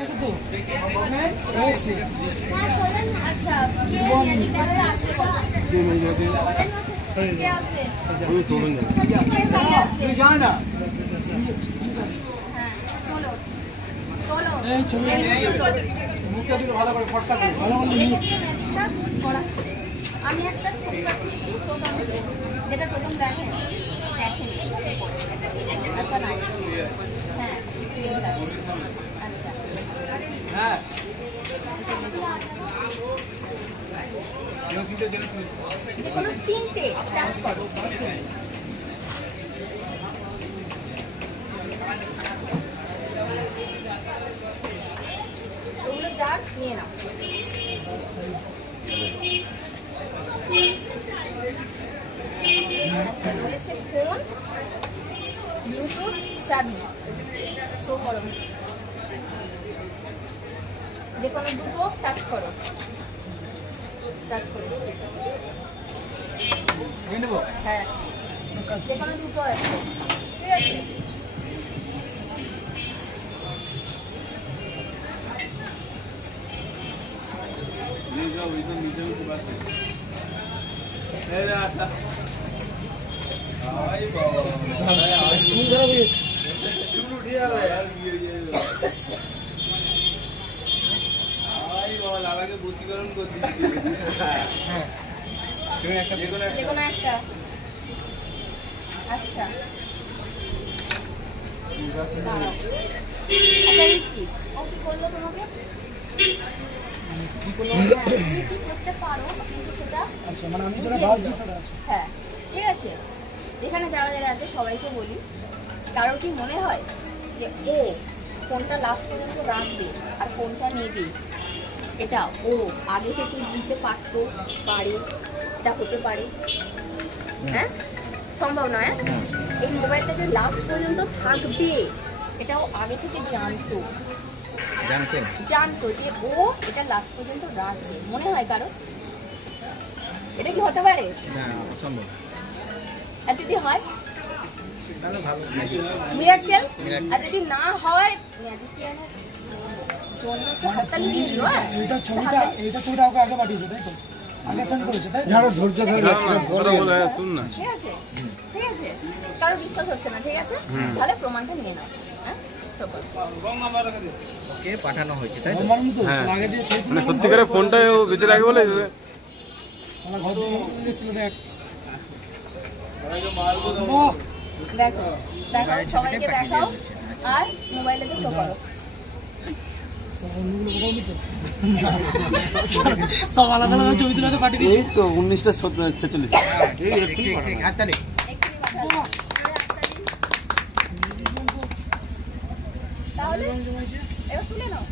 আচ্ছা কে আসবে কে আসবে জানা হ্যাঁ চলো চলো এই চলো মুখটা দিকে ভালো করে ফটকা দিয়ে ভালো করে ম্যাজিকটা করাচ্ছে আমি একটা ছবি পাঠিয়েছি প্রথমে যেটা প্রথম দেখেন আচ্ছা না হ্যাঁ আচ্ছা হ্যাঁ যে কোনো তিনটে টাচ করো ওগুলো যার নিয়ে নাও রয়েছে ফোন ব্লুটুথ চাবি শো করো যে কোনো দুটো টাচ করো টাচ করেছি হ্যাঁ যে কোনো দুটো আছে ঠিক আছে যেকোনো একটা আচ্ছা দাঁড়াও ও কি করলো তোমাকে তুমি কি করতে পারো কিন্তু সেটা হ্যাঁ ঠিক আছে এখানে যারা যারা আছে সবাইকে বলি কারোর কি মনে হয় যে ও কোনটা লাস্ট পর্যন্ত রাখবে আর কোনটা নেবে এটা ও আগে থেকে দিতে পারতো পারে এটা হতে পারে হ্যাঁ সম্ভব নয় এই মোবাইলটা যে লাস্ট পর্যন্ত থাকবে এটাও আগে থেকে জানতো যে ও এটা লাস্ট পর্যন্ত রাখবে মনে হয় কারো এটা কি হতে পারে অসম্ভব আর যদি হয় মিরাকেল আর যদি না হয় ম্যাজিশিয়ানের জন্য তো হাততালি দিয়ে দিও এটা ছবিটা ওকে আগে পাঠিয়েছে তাই তো আগে সেন্ড করেছে তাই যারা ধৈর্য ধরে বলে শুন না ঠিক আছে কারো বিশ্বাস হচ্ছে না ঠিক আছে তাহলে প্রমাণটা নিয়ে নাও হ্যাঁ ওকে পাঠানো হয়েছে তাই তো আগে দিয়ে ছবি মানে সত্যিকারের ফোনটা ও বেঁচে রাখবে বলে আমার ঘর দিয়ে ছিল দেখ দেখো সবাইকে দেখাও আর মোবাইলেতে শো করো সব আলাদা আলাদা ছবি তুলে পাঠিয়ে দিই এই তো 19টা 46 হাততালি তাহলে এবার তুলে নাও